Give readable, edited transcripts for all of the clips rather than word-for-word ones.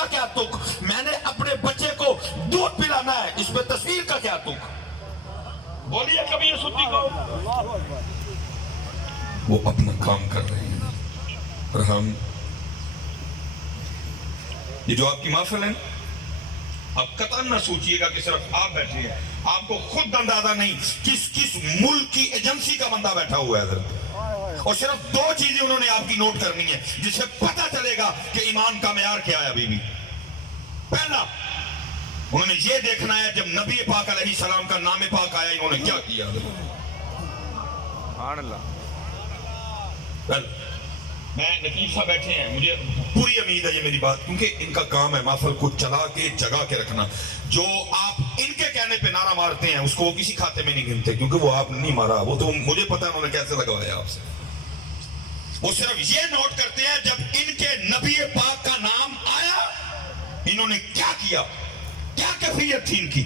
کا کیا تک؟ میں نے اپنے بچے کو دودھ پلانا ہے، اس میں تصویر کا کیا تک؟ بولیے کبھی یہ سنی کو؟ وہ اپنا کام کر رہے ہیں اور ہم یہ جو آپ کی محفل ہے، اب قطعاً نہ سوچئے گا کہ صرف آپ بیٹھے ہیں، آپ کو خود اندازہ نہیں کس ملک کی ایجنسی کا بندہ بیٹھا ہوا ہے حضرت، اور صرف دو چیزیں انہوں نے آپ کی نوٹ کرنی ہے جس سے پتہ چلے گا کہ ایمان کا معیار کیا ہے ابھی بھی۔ پہلا انہوں نے یہ دیکھنا ہے جب نبی پاک علیہ السلام کا نام پاک آیا انہوں نے کیا کیا۔ سبحان اللہ۔ میں نقیب صاحب بیٹھے ہیں، مجھے پوری امید ہے یہ میری بات، کیونکہ ان کا کام ہے محفل کو چلا کے جگا کے رکھنا۔ جو آپ ان کے کہنے پہ نعرہ مارتے ہیں اس کو وہ کسی کھاتے میں نہیں گنتے، کیونکہ وہ آپ نے نہیں مارا، وہ تو مجھے پتا ہے انہوں نے کیسے لگوایا آپ سے۔ وہ صرف یہ نوٹ کرتے ہیں جب ان کے نبی پاک کا نام آیا انہوں نے کیا کیا، کیا کیفیت تھی ان کی۔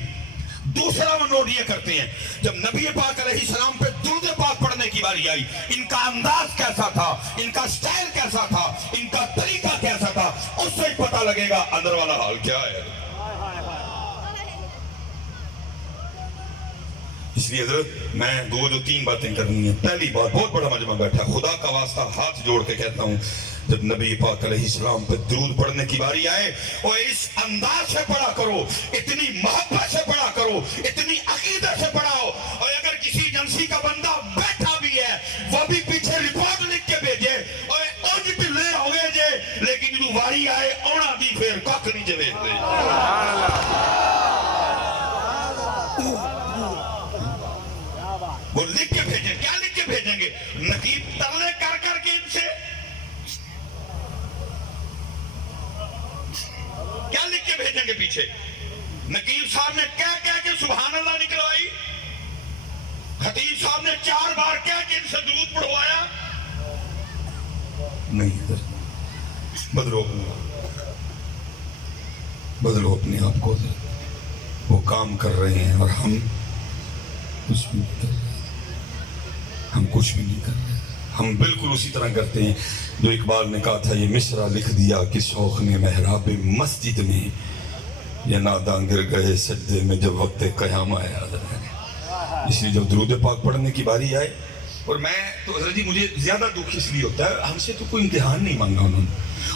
دوسرا وہ نوٹ یہ کرتے ہیں جب نبی پاک علیہ السلام پہ درود پاک پڑھنے کی باری آئی ان کا انداز کیسا تھا، ان کا سٹائل کیسا تھا، ان کا طریقہ کیسا تھا، اس سے ہی پتہ لگے گا اندر والا حال کیا ہے۔ اس لیے حضرت میں دو تین باتیں کرنی ہیں۔ پہلی بات، بہت بڑا مجمع بیٹھا، خدا کا واسطہ ہاتھ جوڑ کے کہتا ہوں جب نبی پاک علیہ السلام پہ درود پڑھنے کی باری آئے اور اس انداز سے پڑھا کرو، اتنی محبت سے پڑھا کرو، اتنی عقیدت سے پڑھاؤ، اور اگر کسی ایجنسی کا بندہ بیٹھا بھی ہے وہ بھی پیچھے رپورٹ لکھ کے بھیجے اور اونج بھی لے ہوئے جے، لیکن جو واری آئے اونا دی پھر کک نہیں جے بھیج دے۔ وہ لکھ کے بھیجیں، کیا لکھ کے بھیجیں گے؟ نقیب ترلے کر کر کے ان سے کیا لکھ کے بھیجیں گے پیچھے؟ نقیب صاحب نے کہہ کے سبحان اللہ نکلوائی، خطیب صاحب نے 4 بار کہہ کے ان سے درود پڑھوایا؟ نہیں حضرت، بدلو اپنے آپ کو حضرت، وہ کام کر رہے ہیں اور ہم کچھ بھی نہیں کر رہے، ہم کچھ بھی نہیں کر رہے، ہم بالکل اسی طرح کرتے ہیں جو اقبال نے کہا تھا، یہ مصرع لکھ دیا کہ شوق نے محراب مسجد میں، یہ ناداں گر گئے سجدے میں جب وقت قیام آیا۔ اس لیے جب درود پاک پڑھنے کی باری آئے، اور میں تو حضرت جی مجھے زیادہ دکھ اس لیے ہوتا ہے، ہم سے تو کوئی امتحان نہیں مانگا انہوں نے،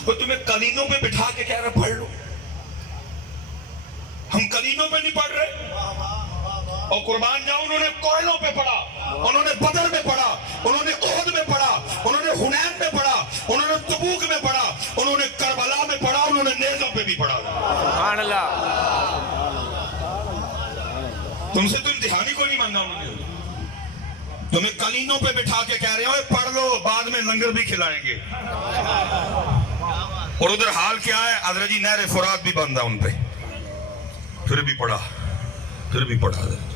اور تمہیں قلینوں پہ بٹھا کے کہہ رہے پڑھ لو، ہم قلینوں پہ نہیں پڑھ رہے۔ اور قربان جاؤ انہوں نے کوئلوں پہ پڑھا، انہوں نے بدر میں پڑھا، انہوں نے احد میں پڑھا، انہوں نے حنین میں پڑھا، انہوں نے تبوک میں پڑھا، انہوں نے کربلا میں پڑھا، انہوں نے نیزوں پہ بھی پڑھا۔ سبحان اللہ۔ تم سے تو امتحان ہی کوئی نہیں مانگا انہوں نے، تمہیں قلینوں پہ بٹھا کے کہہ رہے ہو پڑھ لو، بعد میں لنگر بھی کھلائیں گے۔ اور ادھر حال کیا ہے حضرت جی، نہر فرات بھی بندہ ان پہ، پھر بھی پڑھا حضرت۔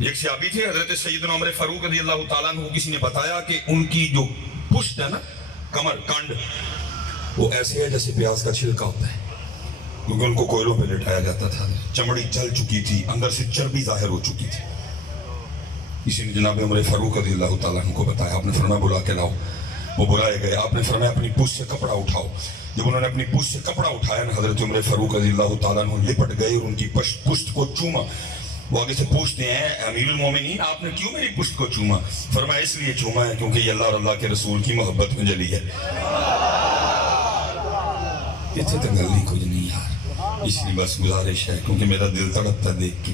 ایک صحابی تھے حضرت سیدنا عمر فاروق رضی اللہ تعالیٰ عنہ کو کسی نے بتایا کہ ان کی جو پشت ہے نا، کمر کانڈ، وہ ایسے ہے جیسے پیاز کا چھلکا ہوتا ہے، کیونکہ ان کو کوئلوں پہ لٹایا جاتا تھا، چمڑی جل چکی تھی، اندر سے چربی ظاہر ہو چکی تھی۔ کسی نے جناب عمر فاروق رضی اللہ تعالیٰ عنہ کو بتایا، آپ نے فرمایا بلا کے لاؤ، وہ بلائے گئے، آپ نے فرمایا اپنی پشت سے کپڑا اٹھاؤ۔ جب انہوں نے اپنی پشت سے کپڑا اٹھایا نا، حضرت عمر فاروق رضی اللہ تعالیٰ عنہ لپٹ گئے اور ان کی پشت کو چوما۔ وہ آگے سے پوچھتے ہیں امیر المومنین آپ نے کیوں میری پشت کو چوما؟ فرمایا اس لیے چوما ہے کیونکہ یہ اللہ اور اللہ کے رسول کی محبت میں جلی ہے۔ اتنے تک گل نہیں کچھ نہیں یار، اس لیے بس گزارش ہے، کیونکہ میرا دل تڑپتا دیکھ کے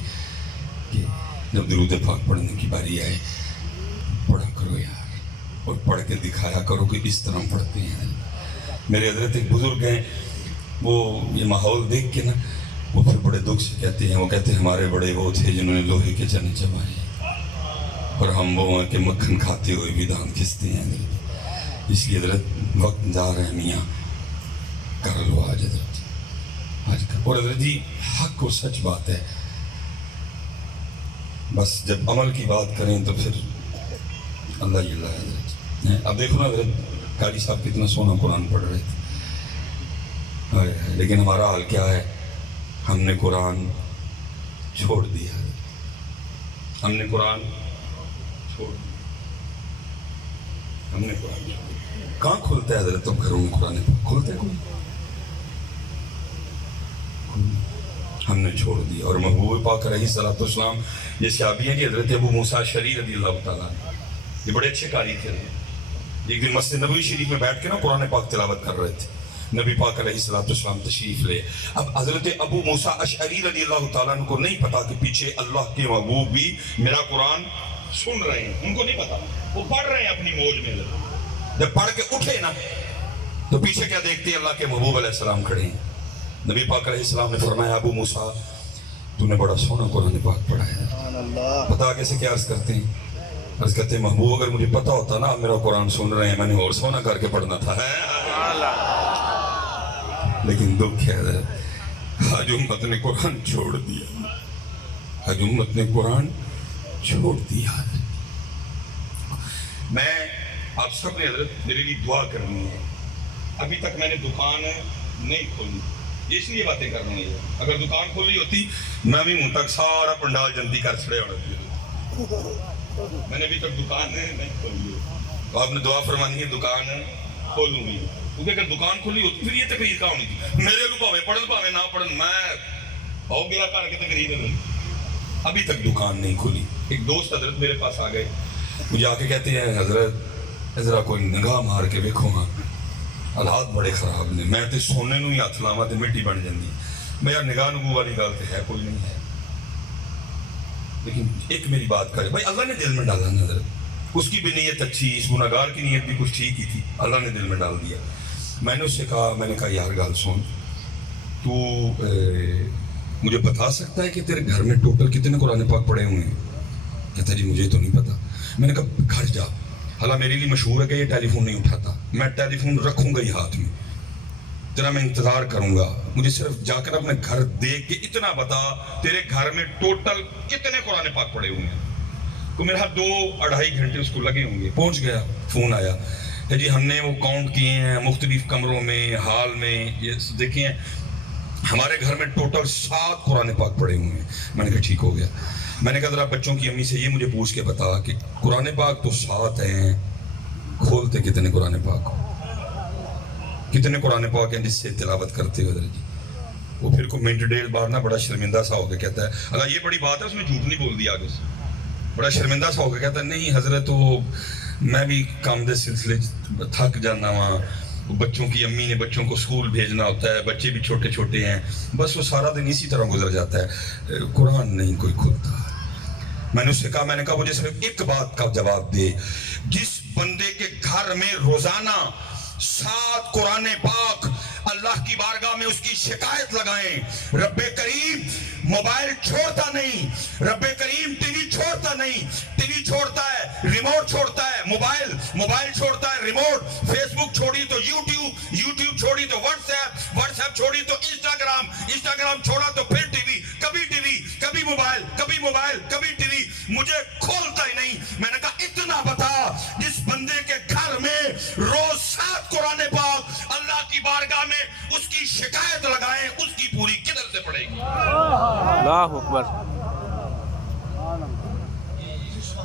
کہ جب درود پاک پڑھنے کی باری آئے پڑھا کرو یار، اور پڑھ کے دکھایا کرو کہ اس طرح پڑھتے ہیں۔ میرے حضرت ایک بزرگ ہیں، وہ یہ ماحول دیکھ کے نا وہ پھر بڑے دکھ سے کہتے ہیں، وہ کہتے ہیں ہمارے بڑے وہ تھے جنہوں نے لوہے کے چنے چبائے، اور ہم وہ ہیں کہ مکھن کھاتے ہوئے بھی دانت کھستے ہیں۔ اس لیے حضرت وقت جا رہے ہیں میاں، کر لو آج حضرت، آج کر۔ اور حضرت جی حق اور سچ بات ہے، بس جب عمل کی بات کریں تو پھر اللہ ہی اللہ ہے حضرت۔ اب دیکھو نا حضرت قاری صاحب کتنا سونا قرآن پڑھ رہے تھے، لیکن ہمارا حال کیا ہے؟ ہم نے قرآن چھوڑ دیا، ہم نے قرآن چھوڑ دیا، کہاں کھلتا ہے حضرت؟ تم گھروں میں قرآن کھلتا ہے کوئی؟ ہم نے چھوڑ دیا. اور محبوب پاک علیہ الصلوۃ والسلام یہ صحابی ہیں کہ حضرت ابو موسیٰ اشعری رضی اللہ تعالیٰ عنہ یہ بڑے اچھے قاری تھے. ایک دن مسجد نبوی شریف میں بیٹھ کے نا قرآن پاک تلاوت کر رہے تھے. نبی پاک علیہ الصلوۃ والسلام تشریف لے. اب حضرت ابو موسیٰ اشعری رضی اللہ تعالیٰ عنہ کو نہیں پتا کہ پیچھے اللہ کے محبوب بھی میرا قرآن سن رہے ہیں. ان کو نہیں پتا, وہ پڑھ رہے ہیں اپنی موج میں. جب پڑھ کے اٹھے نا تو پیچھے کیا دیکھتے ہیں, اللہ کے محبوب علیہ السلام کھڑے ہیں. نبی پاک علیہ السلام نے فرمایا ابو موسیٰ تو نے بڑا سونا قرآن پاک پڑھا ہے. پتا کیسے کیا عرض کرتے ہیں, عرض کرتے ہیں محبوب اگر مجھے پتا ہوتا نا میرا قرآن سن رہے ہیں میں نے اور سونا کر کے پڑھنا تھا. لیکن دکھ ہے حج امت نے قرآن چھوڑ دیا, حج امت نے قرآن چھوڑ دیا. میں آپ سب نے حضرت میرے لیے دعا کرنی ہے. ابھی تک میں نے دکان نہیں کھولی, اس لیے باتیں کر رہی ہیں. اگر دکان کھولی ہوتی میں بھی منہ تک سارا پنڈال جنتی کر چھڑے ہونا. میں نے ابھی تک دکان نہیں کھولی. تو آپ نے دعا فرمانی ہے دکان کھولوں گی, کیونکہ اگر دکان کھولی ہوتی پھر یہ تقریر کہاں ہونی تھی. میرے لوگ پاوے پڑھن پاوے نہ پڑھن, میں بہت گیا کر کے تقریر ہے. ابھی تک دکان نہیں کھولی. ایک دوست حضرت میرے پاس آ گئے, مجھے آ کے کہتے ہیں حضرت ذرا کوئی نگاہ مار کے دیکھو ہاں حالات بڑے خراب نے. میں تے سونے نو ہی ہاتھ لاواں تے مٹی بن جاندی. میں یار نگاہ نگو والی گل تے ہے کوئی نہیں ہے, لیکن ایک میری بات کرے بھائی, اللہ نے دل میں ڈالا نا حضرت, اس کی بھی نیت اچھی, اس گناہگار کی نیت بھی کچھ ٹھیک ہی تھی, اللہ نے دل میں ڈال دیا. میں نے اس سے کہا, میں نے کہا یار گال سن, تو مجھے بتا سکتا ہے کہ تیرے گھر میں ٹوٹل کتنے قرآن پاک پڑھے ہوئے ہیں؟ کہتا جی مجھے تو نہیں پتا. میں نے کہا گھر جا, حالانکہ میرے لیے مشہور ہے کہ یہ ٹیلی فون نہیں اٹھاتا, میں ٹیلی فون رکھوں گا ہی ہاتھ میں, تیرا میں انتظار کروں گا, مجھے صرف جا کر اپنے گھر دیکھ کے اتنا بتا تیرے گھر میں ٹوٹل کتنے قرآن پاک پڑھے ہوئے ہیں. تو میرا 2-2.5 گھنٹے اس کو لگے ہوں گے. پہنچ گیا, فون آیا جی ہم نے وہ کاؤنٹ کیے ہیں مختلف کمروں میں, ہال میں, یہ دیکھیں ہمارے گھر میں ٹوٹل 7 قرآن پاک پڑھے ہوئے ہیں. میں نے کہا ٹھیک ہو گیا. میں نے کہا ذرا بچوں کی امی سے یہ مجھے پوچھ کے بتا کہ قرآن پاک تو 7 ہیں, کھولتے کتنے قرآن پاک, کتنے قرآن پاک ہیں جس سے تلاوت کرتے ہو حضرت جی. وہ پھر کو منٹ 1.5 بار نا بڑا شرمندہ سا ہو کے کہتا ہے اللہ یہ بڑی بات ہے, اس میں جھوٹ نہیں بول دیا آگے سے. بڑا شرمندہ سا ہو کے کہتا ہے نہیں حضرت وہ میں بھی کام دے سلسلے تھک جانا وہاں, بچوں کی امی نے بچوں کو اسکول بھیجنا ہوتا ہے, بچے بھی چھوٹے چھوٹے ہیں, بس وہ سارا دن اسی طرح گزر جاتا ہے, قرآن نہیں کوئی کھولتا. میں نے اس سے کہا, میں نے کہا مجھے صرف ایک بات کا جواب دے, جس بندے کے گھر میں روزانہ 7 قرآن پاک اللہ کی بارگاہ میں اس کی شکایت لگائیں, رب کریم موبائل چھوڑتا نہیں, رب کریم ٹی وی چھوڑتا نہیں, ٹی وی چھوڑتا ہے ریموٹ چھوڑتا ہے, موبائل چھوڑتا ہے ریموٹ, فیس بک چھوڑی تو یوٹیوب چھوڑی تو واٹس ایپ چھوڑی تو انسٹاگرام چھوڑا تو پھر ٹی وی, کبھی موبائل کبھی ٹی وی, مجھے کھولتا ہی نہیں. میں نے کہا اتنا بتا, جس بندے کے گھر میں روز 7 قرآن پاک اللہ کی بارگاہ میں اس کی شکایت لگائیں, اس کی پوری کدھر سے پڑے گی؟ اللہ اکبر.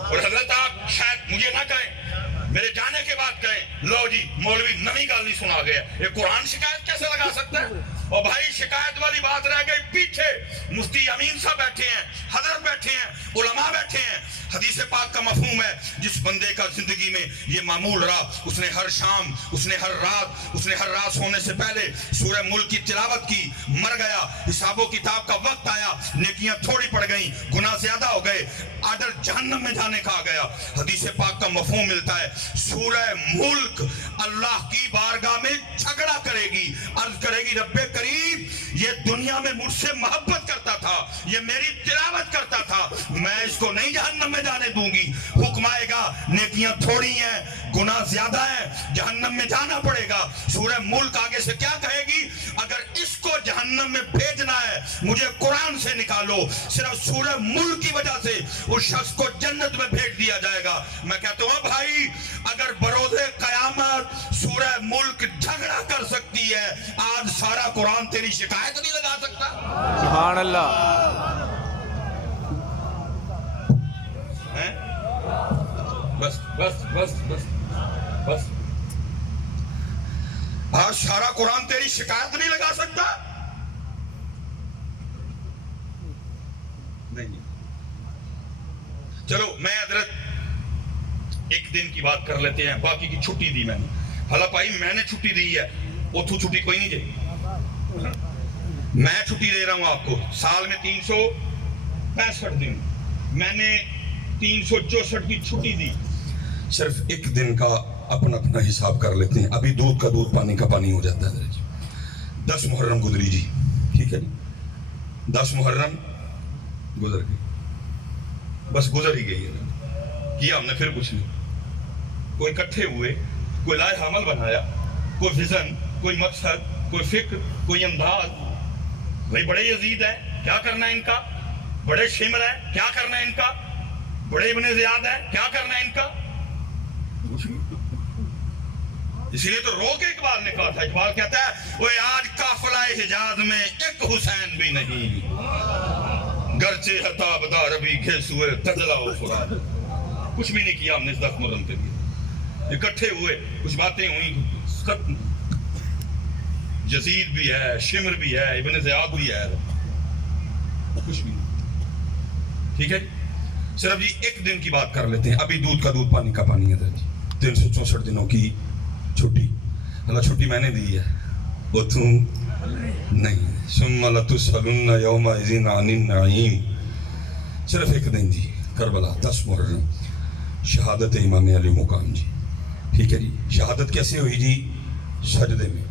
اور حضرت آپ شاید مجھے نہ کہیں, میرے جانے کے بعد کہیں لو جی مولوی نئی گال نہیں سنا گیا, یہ قرآن شکایت کیسے لگا سکتا ہے؟ اور بھائی شکایت والی بات رہ گئی پیچھے, مفتی امین صاحب بیٹھے ہیں, حضرت بیٹھے ہیں, علماء بیٹھے ہیں. حدیث پاک کا مفہوم ہے جس بندے کا زندگی میں یہ معمول رہا, اس نے ہر شام, اس نے ہر رات سونے سے پہلے سورہ ملک کی تلاوت کی, مر گیا, حساب و کتاب کا وقت آیا, نیکیاں تھوڑی پڑ گئیں, گناہ زیادہ ہو گئے, آرڈر جہنم میں جانے کا آ گیا. حدیث پاک کا مفہوم ملتا ہے سورہ ملک اللہ کی بارگاہ میں جھگڑا کرے گی, عرض کرے گی رب کریم یہ دنیا میں مجھ سے محبت کرتا تھا, یہ میری تلاوت کرتا تھا, میں اس کو نہیں جہنم میں جانے دوں گی. حکم آئے گا نیکیاں تھوڑی ہیں, گناہ زیادہ ہے, جہنم میں جانا پڑے گا. سورہ ملک آگے سے کیا کہے گی, اگر اس کو جہنم میں بھیجنا ہے مجھے قرآن سے نکالو, صرف سورہ ملک کی وجہ سے اس شخص کو جنت میں بھیج دیا جائے گا. میں کہتا ہوں بھائی اگر بروز قیامت سورہ ملک جھگڑا کر سکتی ہے, آج سارا قرآن تیری شکایت نہیں لگا سکتا. سبحان اللہ. بس آج سارا قرآن تیری شکایت نہیں لگا سکتا. نہیں. چلو میں حضرت ایک دن کی بات کر لیتے ہیں. باقی کی چھٹی دی میں نے. حالا بھائی میں نے چھٹی دی ہے, اتھو چھٹی کوئی نہیں دے. میں چھٹی دے رہا ہوں آپ کو. سال میں 365 دن, میں نے 364 کی چھٹی دی. صرف ایک دن کا اپنا اپنا حساب کر لیتے ہیں. ابھی دودھ کا دودھ پانی کا پانی ہو جاتا ہے جی. 10 محرم گزری جی, ٹھیک ہے جی. 10 محرم گزر گئی, بس گزر ہی گئی ہے. کیا ہم نے پھر کچھ نہیں. کوئی اکٹھے ہوئے, کوئی لائے حمل بنایا, کوئی ویژن, کوئی مقصد, کوئی فکر, کوئی انداز. بھائی بڑے یزید ہے, کیا کرنا ہے ان کا؟ بڑے شمر ہے, کیا کرنا ہے ان کا؟ بڑے ابن زیاد ہے, کیا کرنا ہے ان کا؟ اسی لیے تو رو کے اقبال نے کہا تھا. اقبال کہتا ہے وہ آج قافلہ حجاز میں ایک حسین بھی نہیں, گرچہ حتاب ربی گھیسوئے تجلا و فرات. کچھ بھی نہیں کیا ہم نے اس 10 محرم کے لیے. اکٹھے ہوئے, کچھ باتیں ہوئیں, ختم. یزید بھی ہے, شمر بھی ہے, ابن زیاد بھی ہے, کچھ بھی نہیں. ٹھیک ہے, صرف جی ایک دن کی بات کر لیتے ہیں. ابھی دودھ کا دودھ پانی کا پانی ہے جی. 364 دنوں کی چھٹی. اللہ چھٹی میں نے دی ہے, وہ تم نہیں. ثم لتسألن یومئذ عن النعیم. صرف ایک دن جی, کربلا 10 محرم, شہادت امام علی مقام جی. ٹھیک ہے جی. شہادت کیسے ہوئی جی؟ سجدے میں.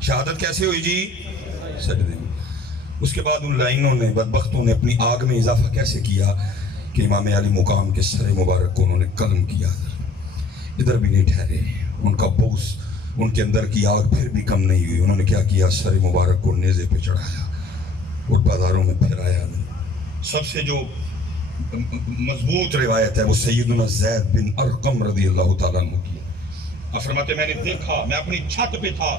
شہادت کیسے ہوئی جی؟ سجدے میں. اس کے بعد ان لائنوں نے, بدبختوں نے اپنی آگ میں اضافہ کیسے کیا کہ امام علی مقام کے سر مبارک کو انہوں نے قلم کیا. ادھر بھی نہیں ٹھہرے, ان کا بوس, ان کے اندر کی آگ پھر بھی کم نہیں ہوئی. انہوں نے کیا کیا؟ سر مبارک کو نیزے پہ چڑھایا اور بازاروں میں پھرایا. سب سے جو مضبوط روایت ہے وہ سیدنا زید بن ارقم رضی اللہ تعالیٰ عنہ کی. آپ فرماتے میں نے دیکھا, میں اپنی چھت پہ تھا,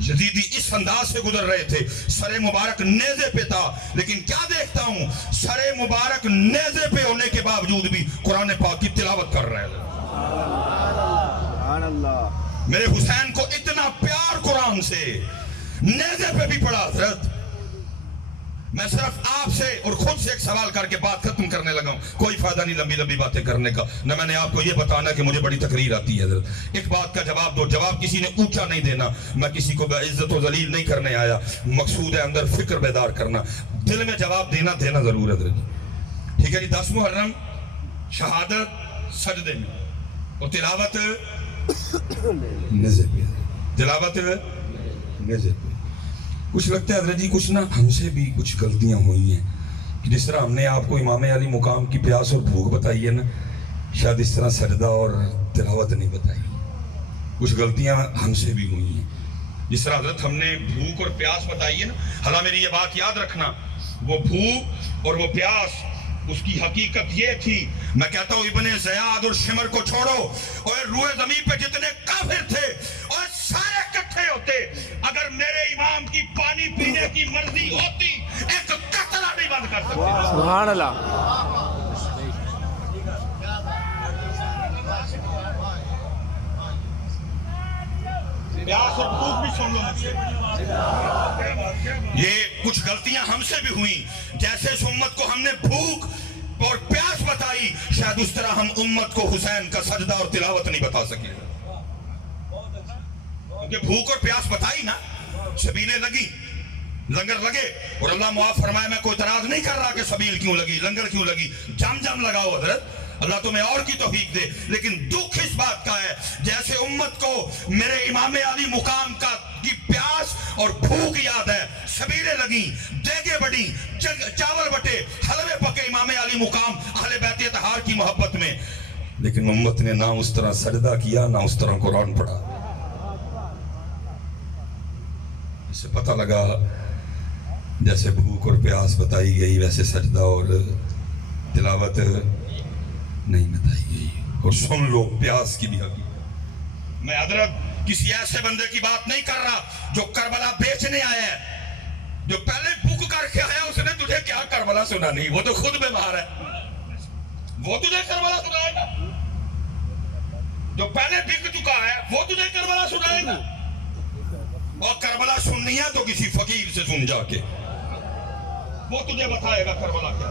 یزیدی اس انداز سے گزر رہے تھے, سر مبارک نیزے پہ تھا, لیکن کیا دیکھتا ہوں, سر مبارک نیزے پہ ہونے کے باوجود بھی قرآن پاک کی تلاوت کر رہے تھے. میرے حسین کو اتنا پیار قرآن سے, نیزے پہ بھی پڑھا. حضرت میں صرف آپ سے اور خود سے ایک سوال کر کے بات ختم کرنے لگا ہوں. کوئی فائدہ نہیں لمبی لمبی باتیں کرنے کا, نہ میں نے آپ کو یہ بتانا کہ مجھے بڑی تقریر آتی ہے. حضرت ایک بات کا جواب دو. جواب کسی نے اونچا نہیں دینا, میں کسی کو عزت و ذلیل نہیں کرنے آیا. مقصود ہے اندر فکر بیدار کرنا, دل میں جواب دینا ضرور ہے. حضرت ٹھیک ہے جی. 10 محرم, شہادت سجدے میں, اور تلاوت نیزے پہ. تلاوت نیزے پہ. کچھ لگتا ہے حضرت جی کچھ نہ ہم سے بھی کچھ غلطیاں ہوئی ہیں, کہ جس طرح ہم نے آپ کو امام علی مقام کی پیاس اور بھوک بتائی ہے نا, شاید اس طرح سجدہ اور تلاوت نہیں بتائی. کچھ غلطیاں ہم سے بھی ہوئی ہیں. جس طرح حضرت ہم نے بھوک اور پیاس بتائی ہے نا, حالا میری یہ بات یاد رکھنا, وہ بھوک اور وہ پیاس اس کی حقیقت یہ تھی. میں کہتا ہوں ابن زیاد اور شمر کو چھوڑو, اور روئے زمین پہ جتنے کافر تھے اور سارے اکٹھے ہوتے, اگر میرے امام کی پانی پینے کی مرضی ہوتی ایک قطرہ نہیں بند کر سکتے. سبحان اللہ. پیاس اور بھوک بھی سن لو مجھ سے. یہ کچھ غلطیاں ہم سے بھی ہوئیں. جیسے اس امت کو ہم نے بھوک اور پیاس بتائی, شاید اس طرح ہم امت کو حسین کا سجدہ اور تلاوت نہیں بتا سکے. کیونکہ بھوک اور پیاس بتائی نا, سبیلیں لگی, لنگر لگے, اور اللہ معاف فرمائے میں کوئی اعتراض نہیں کر رہا کہ سبیل کیوں لگی, لنگر کیوں لگی, جم لگاؤ حضرت, اللہ تمہیں اور کی توفیق دے. لیکن دکھ اس بات کا ہے جیسے امت کو میرے امام علی مقام کی پیاس اور بھوک یاد ہے, سبیلیں لگیں, دیگیں بڑی, چاول بٹے, حلوے پکے امام علی مقام اہل بیت اطہار کی محبت میں, لیکن امت نے نہ اس طرح سجدہ کیا نہ اس طرح قرآن پڑھا. اس سے پتہ لگا جیسے بھوک اور پیاس بتائی گئی ویسے سجدہ اور تلاوت نہیں بتائی گئی. اور سن لو پیاس کی بھی حقیقت. میں حضرت کسی ایسے بندے کی بات نہیں کر رہا جو کربلا بیچنے آیا ہے, جو پہلے بک کر کے آیا اس نے تجھے کیا کربلا سنا نہیں, وہ تو خود بیمار ہے, وہ تجھے کربلا سنائے گا. جو پہلے بک چکا ہے وہ تجھے کربلا سنائے گا. اور کربلا سننی ہے تو کسی فقیر سے سن جا کے, وہ تجھے بتائے گا کربلا کیا.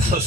10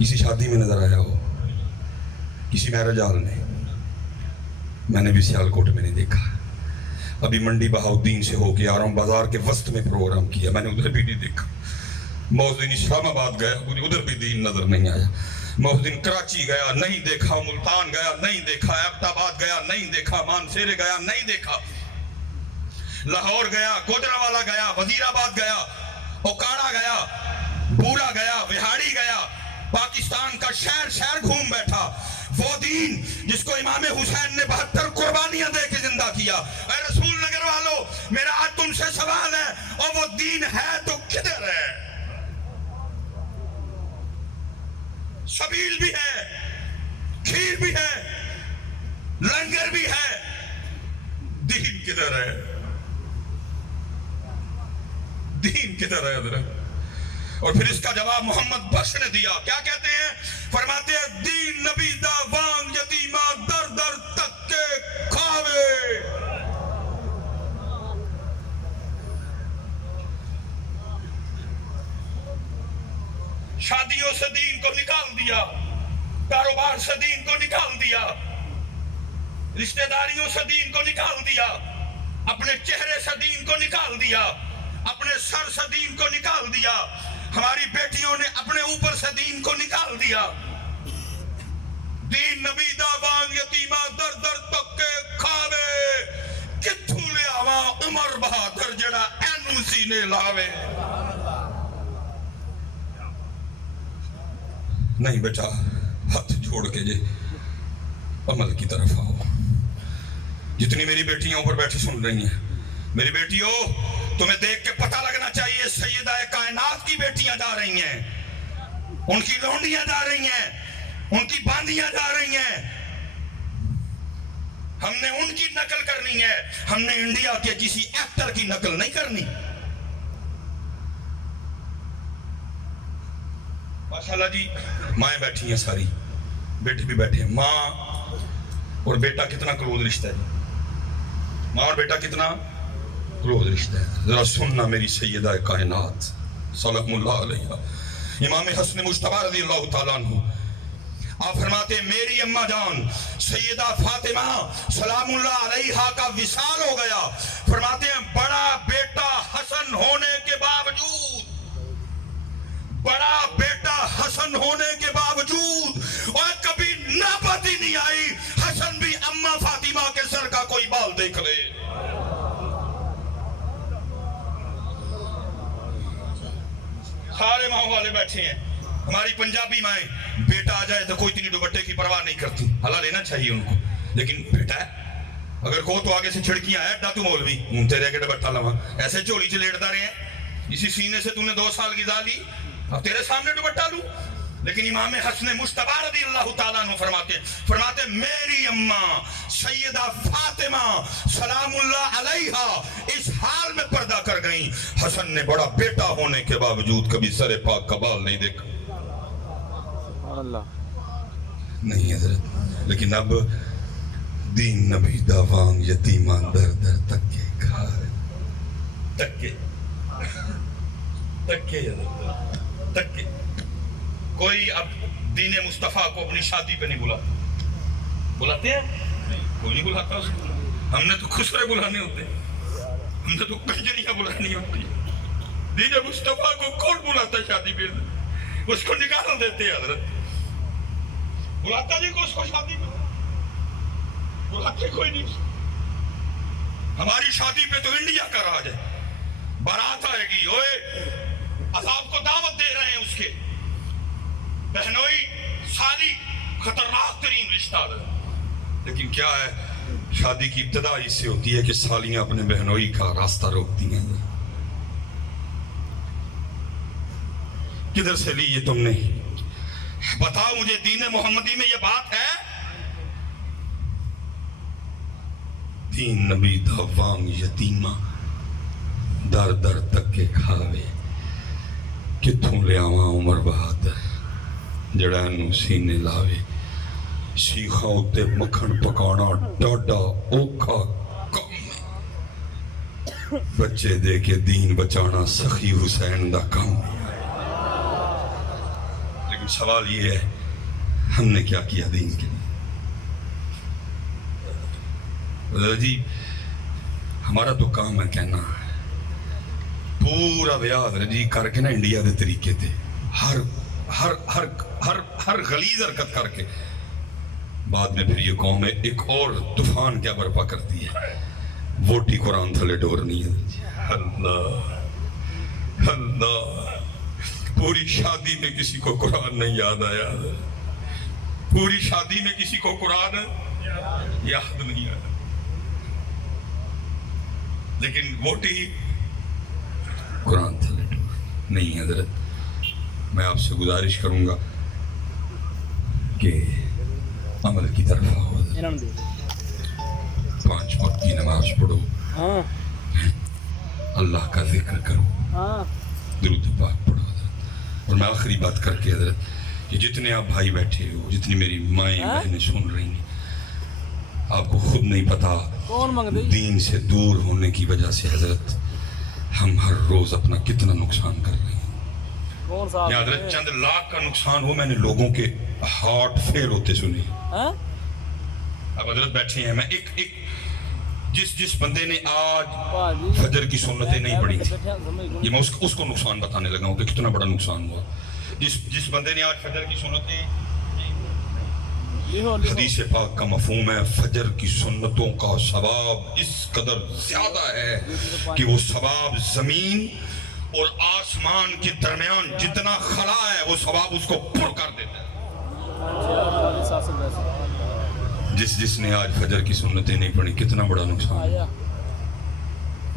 کسی شادی میں نظر آیا ہو, کسی میرج ہال میں. میں نے بھی سیالکوٹ میں نہیں دیکھا. ابھی منڈی بہاؤدین سے ہو کے آ رہا ہوں, بازار کے وسط میں پروگرام کیا, میں نے ادھر بھی نہیں دیکھا. محدث اسلام آباد گیا, مجھے ادھر بھی دین نظر نہیں آیا. محدث کراچی گیا, نہیں دیکھا. ملتان گیا, نہیں دیکھا. ایبٹ آباد گیا, نہیں دیکھا. مانسیرے گیا, نہیں دیکھا. لاہور گیا, گوجرانوالا گیا, وزیر آباد گیا, اوکاڑا گیا, بورا گیا, وہاڑی گیا. پاکستان کا شہر شہر گھوم بیٹھا. وہ دین جس کو امام حسین نے 72 قربانیاں دے کے زندہ کیا. اے رسول نگر والو, میرا آج تم سے سوال ہے, اور وہ دین ہے تو کدھر ہے؟ سبیل بھی ہے, کھیر بھی ہے, لنگر بھی ہے, دین کدھر ہے؟ دین کدھر ہے حضرت؟ اور پھر اس کا جواب محمد بخش نے دیا. کیا کہتے ہیں؟ فرماتے ہیں دین نبی دا وانگ یتیمہ در در تک کے کھاوے. شادیوں سے دین کو نکال دیا, کاروبار سے دین کو نکال دیا, رشتہ داریوں سے دین کو نکال دیا, اپنے چہرے سے دین کو نکال دیا, اپنے سر سے دین کو نکال دیا. ہماری بیٹیوں نے اپنے اوپر سے دین کو نکال دیا. دین نبی دا وانگ یتیمہ در در تک کے کھاوے, کتھو لے آواں عمر بہادر جڑا اینو سینے لاوے. نہیں بیٹا, ہاتھ جوڑ کے جے عمل کی طرف آؤ. جتنی میری بیٹیاں اوپر بیٹھی سن رہی ہیں, میری بیٹیوں تمہیں دیکھ کے پتہ لگنا چاہیے سیدہ کائنات کی بیٹیاں جا رہی ہیں, ان کی لونڈیاں جا رہی ہیں, ان کی باندیاں جا رہی ہیں. ہم نے ان کی نقل کرنی ہے, ہم نے انڈیا کے کسی ایکٹر کی نقل نہیں کرنی. ماشاءاللہ جی, مائیں بیٹھی ہیں ساری, بیٹے بھی بیٹھے ہیں. ماں اور بیٹا کتنا کلوز رشتہ ہے, ماں اور بیٹا کتنا کلوز رشتہ ہے. ذرا سننا میری سیدہ کائنات سلام اللہ علیہ, امام حسن مجتبی رضی اللہ تعالیٰ عنہ, آپ فرماتے ہیں میری اماں جان سیدہ فاطمہ سلام اللہ علیہا کا وصال ہو گیا. فرماتے ہیں بڑا بیٹا حسن ہونے کے باوجود, بڑا بیٹا حسن ہونے کے باوجود, اور کبھی نوبت ہی نہیں آئی حسن بھی اماں فاطمہ کے سر کا کوئی بال دیکھ لے. سارے ماں والے بیٹھے ہیں. ہماری پنجابی مائیں, بیٹا آ جائے تو کوئی اتنی دوپٹے کی پرواہ نہیں کرتی, حلال لینا چاہیے ان کو. لیکن بیٹا ہے, اگر کو تو آگے سے چھڑکیاں ہے ڈاکو مولوی گھومتے رہ کے دوپٹہ لوا, ایسے چولی سے لیٹتا رہے ہیں. اسی سینے سے تو نے 2 سال غذا لی, اب تیرے سامنے دوپٹہ لوں. لیکن امام حسن مجتبی رضی اللہ تعالیٰ عنہ فرماتے میری اماں سیدہ فاطمہ سلام اللہ علیہا اس حال میں پردہ کر گئیں, حسن نے بڑا بیٹا ہونے کے باوجود کبھی سر پاک کا بال نہیں دیکھا. نہیں حضرت, لیکن اب دین نبی دا وانگ یتیمہ در در تکے کھائے. تکے تکے تکے. کوئی اب دین مصطفیٰ کو اپنی شادی پہ نہیں بلاتا. بلاتے ہیں؟ کوئی نہیں بلاتا اس کو. ہم نے تو خسرے بلانے ہوتے, ہم نے تو کنجریاں بلانی ہوتی. دین مصطفیٰ کو کون بلاتا ہے شادی پہ؟ اس کو نکال دیتے ہیں حضرت. بلاتا جی کو اس کو شادی پہ بلاتے کوئی نہیں. ہماری شادی پہ تو انڈیا کا راج ہے, بارات آئے گی, اوئے عذاب کو دعوت دے رہے ہیں اس کے. بہنوئی سالی خطرناک ترین رشتہ ہے. لیکن کیا ہے, شادی کی ابتدا اس سے ہوتی ہے کہ سالیاں اپنے بہنوئی کا راستہ روکتی ہیں. کدھر سے لی یہ تم نے؟ بتاؤ مجھے, دین محمدی میں یہ بات ہے؟ دین نبی دا وانگ یتیمہ در در تک کے کھاوے, کتھوں لے آواں عمر بہادر جڑا اینو سینے لاوے. شیخاں اتے مکھن پکانا ڈاڈا اوکھا کم ہے, بچے دے کے دین بچانا سخی حسین دا کم ہے. لیکن سوال یہ ہے ہم نے کیا کیا دین کے لیے؟ حضرت جی ہمارا تو کام ہے کہنا، پورا بیاہ حضرت جی کر کے نا انڈیا دے طریقے تے ہر ہر ہر ہر ہر غلیظ حرکت کر کے بعد میں پھر یہ قوم ہے ایک اور طوفان کیا برپا کرتی ہے، ووٹی قرآن تھلے ڈورنی ہے۔ اللہ اللہ، پوری شادی میں کسی کو قرآن نہیں یاد آیا، پوری شادی میں کسی کو قرآن یاد نہیں آیا، لیکن ووٹی قرآن تھلے ڈور نہیں۔ حضرت میں آپ سے گزارش کروں گا کہ عمل کی طرف آؤ، 5 وقت کی نماز پڑھو، اللہ کا ذکر کرو، درود پاک پڑھو۔ حضرت اور میں آخری بات کر کے حضرت، کہ جتنے آپ بھائی بیٹھے ہو، جتنی میری مائیں بہنیں سن رہی ہیں، آپ کو خود نہیں پتا دین سے دور ہونے کی وجہ سے حضرت ہم ہر روز اپنا کتنا نقصان کر رہے ہیں۔ یا حضرت چند لاکھ کا نقصان ہو، میں نے لوگوں کے ہارٹ فیل ہوتے سنے۔ اب حضرت بیٹھے ہیں، میں ایک جس بندے نے آج فجر کی سنتیں نہیں پڑھی تھی، یہ میں اس کو نقصان بتانے لگا ہوں کہ کتنا بڑا نقصان ہوا۔ جس بندے نے آج فجر کی سنتیں، حدیث پاک کا مفہوم ہے فجر کی سنتوں کا ثواب اس قدر زیادہ ہے کہ وہ ثواب زمین اور آسمان کے درمیان جتنا خلا ہے وہ ثواب اس کو پر کر دیتا ہے۔ جس نے آج فجر کی سنتیں نہیں پڑھی، کتنا بڑا نقصان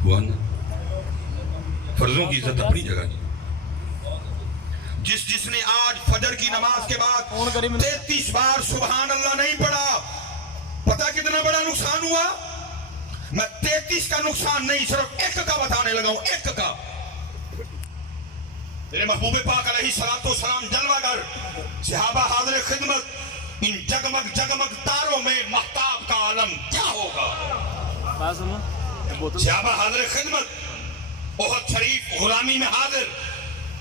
ہوا نا۔ فرضوں کی عزت اپنی جگہ جی۔ جس نے آج فجر کی نماز کے بعد 33 بار سبحان اللہ نہیں پڑھا، پتہ کتنا بڑا نقصان ہوا؟ میں 33 کا نقصان نہیں، صرف ایک کا بتانے لگا ہوں، ایک کا۔ میرے محبوب پاک علیہ الصلوۃ والسلام جلوہ گر، صحابہ حاضر خدمت، ان جگمگ جگمگ تاروں میں مہتاب کا عالم کیا ہوگا؟ صحابہ حاضر خدمت، احد شریف غلامی میں حاضر،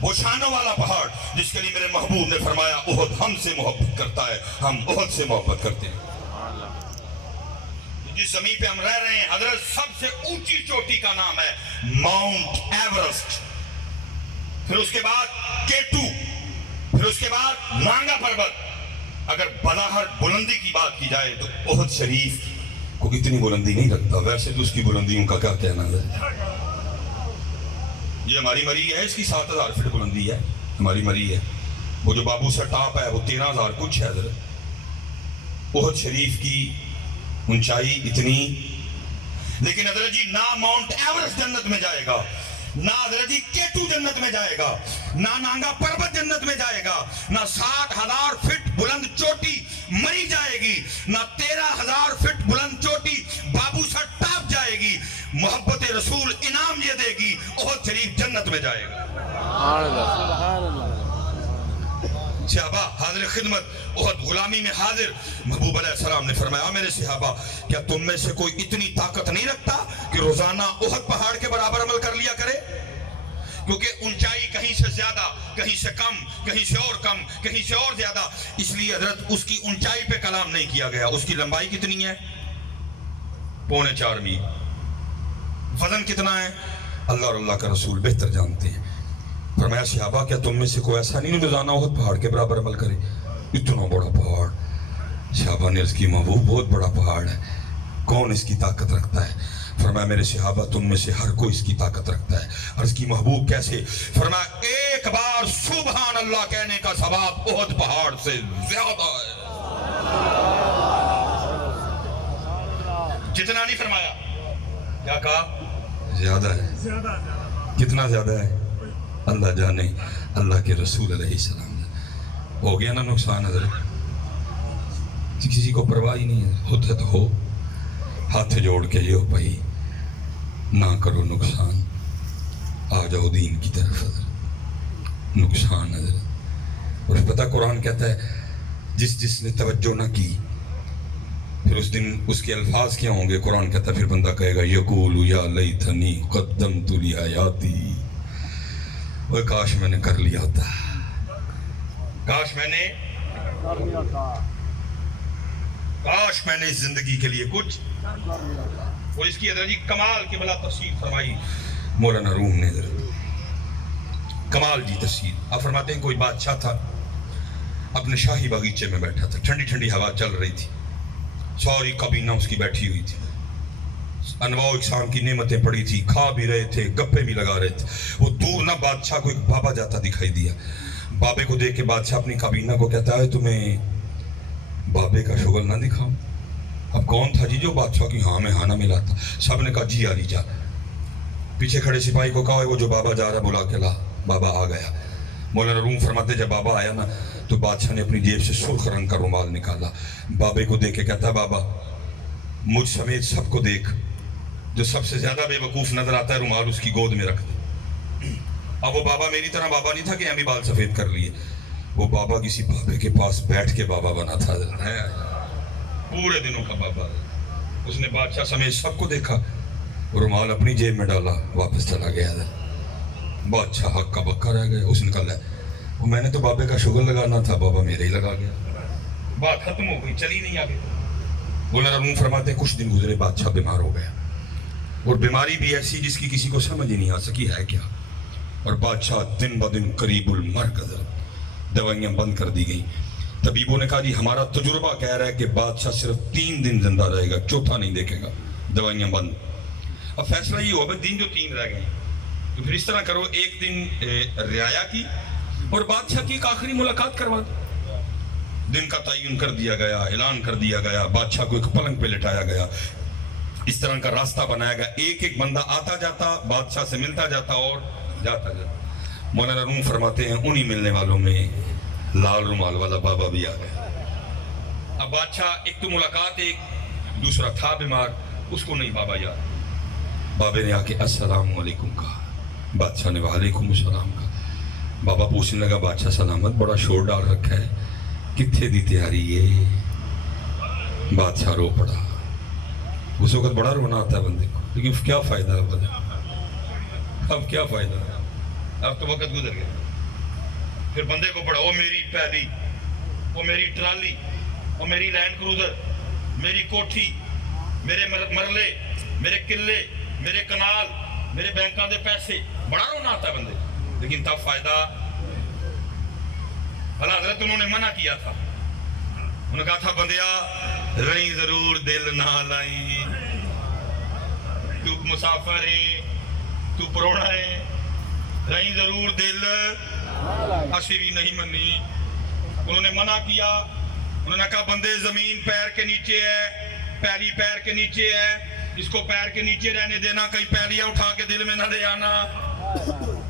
وہ شانوں والا پہاڑ جس کے لیے میرے محبوب نے فرمایا احد ہم سے محبت کرتا ہے، ہم احد سے محبت کرتے ہیں۔ جس زمین پہ ہم رہ رہے ہیں حضرت، سب سے اونچی چوٹی کا نام ہے ماؤنٹ ایورسٹ، پھر اس کے بعد K2، پھر اس کے بعد نانگا پروت۔ اگر بلاہر بلندی کی بات کی جائے تو احد شریف کو اتنی بلندی نہیں رکھتا، ویسے تو اس کی بلندیوں کا کیا کہنا ہے۔ یہ ہماری مری ہے، اس کی 7000 فٹ بلندی ہے، ہماری مری ہے۔ وہ جو بابو سر ٹاپ ہے وہ 13000 کچھ ہے حضرت۔ احد شریف کی اونچائی اتنی، لیکن حضرت جی نہ ماؤنٹ ایورسٹ جنت میں جائے گا، نہ حضرت جی K2 جنت میں جائے گا، نہ نانگا پروت جنت میں جائے گا، نہ 60,000 فٹ بلند چوٹی مری جائے گی، نہ 13,000 فٹ بلند چوٹی بابو سر ٹاپ جائے گی۔ محبت رسول انعام یہ دے گی، احد شریف جنت میں جائے گا۔ صحابہ حاضر خدمت، احد غلامی میں حاضر، محبوب علیہ السلام نے فرمایا میرے صحابہ کیا تم میں سے کوئی اتنی طاقت نہیں رکھتا کہ روزانہ احد پہاڑ کے برابر عمل کر لیا کرے؟ کیونکہ اونچائی کہیں سے زیادہ، کہیں سے کم، کہیں سے اور کم، کہیں سے اور زیادہ، اس لیے حضرت اس کی اونچائی پہ کلام نہیں کیا گیا۔ اس کی لمبائی کتنی ہے؟ 4.25 میل۔ وزن کتنا ہے؟ اللہ اور اللہ کا رسول بہتر جانتے ہیں۔ فرمایا صحابہ کیا تم میں سے کوئی ایسا نہیں روزانہ احد پہاڑ کے برابر عمل کرے؟ اتنا بڑا پہاڑ۔ صحابہ نے عرض کی محبوب بہت بڑا پہاڑ ہے، کون اس کی طاقت رکھتا ہے؟ فرمایا میرے صحابہ تم میں سے ہر کوئی اس کی طاقت رکھتا ہے۔ عرض کی محبوب کیسے؟ فرمایا ایک بار سبحان اللہ کہنے کا ثواب احد پہاڑ سے زیادہ ہے۔ جتنا نہیں فرمایا، کیا کہا؟ زیادہ ہے۔ کتنا زیادہ ہے اللہ جانے، اللہ کے رسول علیہ السلام نے۔ ہو گیا نا نقصان حضرت، کسی کو پرواہ ہی نہیں ہے، ہوتا تو ہو، ہاتھ جوڑ کے یہ بھائی نہ کرو نقصان، آ جاؤ دین کی طرف حضرت۔ نقصان حضرت، اور پتہ قرآن کہتا ہے جس نے توجہ نہ کی پھر اس دن اس کے الفاظ کیا ہوں گے؟ قرآن کہتا ہے پھر بندہ کہے گا یقول یا لیتنی قدمت لحیاتی، وہ کاش میں نے کر لیا ہوتا، کاش میں نے اس زندگی کے لیے کچھ. اور اس کی حضرت جی کمال کی بلا تفسیر فرمائی مولانا روم نے. کمال جی تفسیر. آپ فرماتے ہیں کوئی بادشاہ تھا اپنے شاہی باغیچے میں بیٹھا تھا, ٹھنڈی ٹھنڈی ہوا چل رہی تھی, ساری کابینہ اس کی بیٹھی ہوئی تھی, انواع و اقسام کی نعمتیں پڑی تھی, کھا بھی رہے تھے, گپے بھی لگا رہے تھے. وہ دور نہ بادشاہ کو ایک بابا جاتا دکھائی دیا. بابے کو دیکھ کے بادشاہ اپنی کابینہ کو کہتا ہے تمہیں بابے کا شغل نہ دکھاؤں. اب کون تھا جی جو بادشاہ کی ہاں میں ہاں ملا تھا؟ سب نے کہا جی علی جا. پیچھے کھڑے سپاہی کو کہا وہ جو بابا جا رہا بلا کے لا. بابا آ گیا. مولانا روم فرماتے جب بابا آیا نا تو بادشاہ نے اپنی جیب سے سرخ رنگ کا رومال نکالا, بابے کو دیکھ کے کہتا ہے بابا مجھ سمیت سب کو دیکھ, جو سب سے زیادہ بے وقوف نظر آتا ہے رومال اس کی گود میں رکھ دے. اب وہ بابا میری طرح بابا نہیں تھا کہ ہمیں بال سفید کر لیے, وہ بابا کسی بابے کے پاس بیٹھ کے بابا بنا تھا, پورے دنوں کا بابا. اس نے بادشاہ سمیت سب کو دیکھا, رومال اپنی جیب میں ڈالا, واپس چلا گیا. بادشاہ حق کا بکا رہ گیا. اس نے کہا وہ میں نے تو بابے کا شغل لگانا تھا, بابا میرے ہی لگا گیا. بات ختم ہو گئی, چلی نہیں آگے. مولانا روم فرماتے ہیں کچھ دن گزرے بادشاہ بیمار ہو گیا, اور بیماری بھی ایسی جس کی کسی کو سمجھ ہی نہیں آ سکی ہے کیا. اور بادشاہ دن بدن قریب المرگ, دوائیاں بند کر دی گئیں. طبیبوں نے کہا جی ہمارا تجربہ کہہ رہا ہے کہ بادشاہ صرف 3 دن زندہ رہے گا, چوتھا نہیں دیکھے گا. دوائیاں بند. اب فیصلہ یہ ہوا دن جو 3 رہ گئے تو پھر اس طرح کرو, ایک دن رعایا کی اور بادشاہ کی ایک آخری ملاقات کروا دو. دن کا تعین کر دیا گیا, اعلان کر دیا گیا, بادشاہ کو ایک پلنگ پہ لٹایا گیا, اس طرح کا راستہ بنایا گیا. ایک ایک بندہ آتا جاتا, بادشاہ سے ملتا جاتا اور جاتا جاتا. مولانا روم فرماتے ہیں انہی ملنے والوں میں لال رومال والا بابا بھی آ گیا. اب بادشاہ ایک تو ملاقات, ایک دوسرا تھا بیمار, اس کو نہیں بابا یاد. بابے نے آ کے السلام علیکم کہا, بادشاہ نے وعلیکم السلام کہا. بابا پوچھنے لگا بادشاہ سلامت, بڑا شور ڈال رکھا ہے, کتنے دی تیاری ہے؟ بادشاہ رو پڑا. اس وقت بڑا رونا آتا ہے بندے کو, لیکن کیا فائدہ ہے, اب کیا فائدہ ہے, اب تو وقت گزر گیا. پھر بندے کو پڑھا, وہ میری پیلی, وہ میری ٹرالی, وہ میری لینڈ کروزر, میری کوٹھی, میرے مرلے, میرے قلعے, میرے کنال, میرے بینکاں دے پیسے. بڑا رونا آتا ہے بندے, لیکن تب فائدہ. بھلا حضرت انہوں نے منع کیا تھا, انہوں نے کہا تھا بندیا رہی ضرور دل نہ لائی, تو مسافر ہے, تو پروڑا ہے, رہی ضرور دل اسی بھی نہیں منی. انہوں نے منع کیا. انہوں نے کہا بندے زمین پیر کے نیچے ہے, پیری پیر کے نیچے ہے, اس کو پیر کے نیچے رہنے دینا, کئی پیریاں اٹھا کے دل میں نہ لے آنا.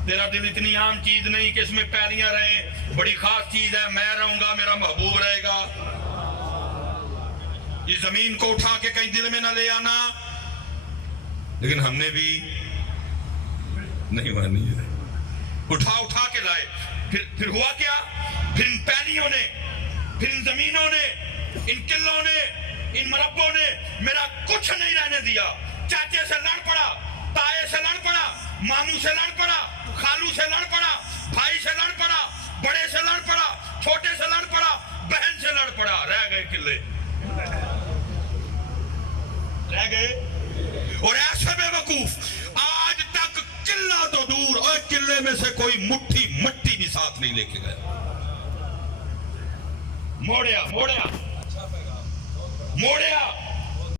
تیرا دل اتنی عام چیز نہیں کہ اس میں پیریاں رہیں, بڑی خاص چیز ہے. میں رہوں گا, میرا محبوب رہے گا. یہ زمین کو اٹھا کے کہیں دل میں نہ لے آنا. لیکن ہم نے بھی نہیں مانی, اٹھا کے لائے. پھر ہوا کیا, پھر ان پیلیوں نے, پھر ان زمینوں نے, ان قلعوں نے, ان مربوں نے میرا کچھ نہیں رہنے دیا. چاچے سے لڑ پڑا, تائے سے لڑ پڑا, ماموں سے لڑ پڑا, خالو سے لڑ پڑا, بھائی سے لڑ پڑا, بڑے سے لڑ پڑا, چھوٹے سے لڑ پڑا, بہن سے لڑ پڑا. رہ گئے قلعے, رہ گئے. اور ایسے بے وقوف آج تک قلعہ تو دور, اور قلعے میں سے کوئی مٹھی مٹی بھی ساتھ نہیں لے کے گیا. موڑیا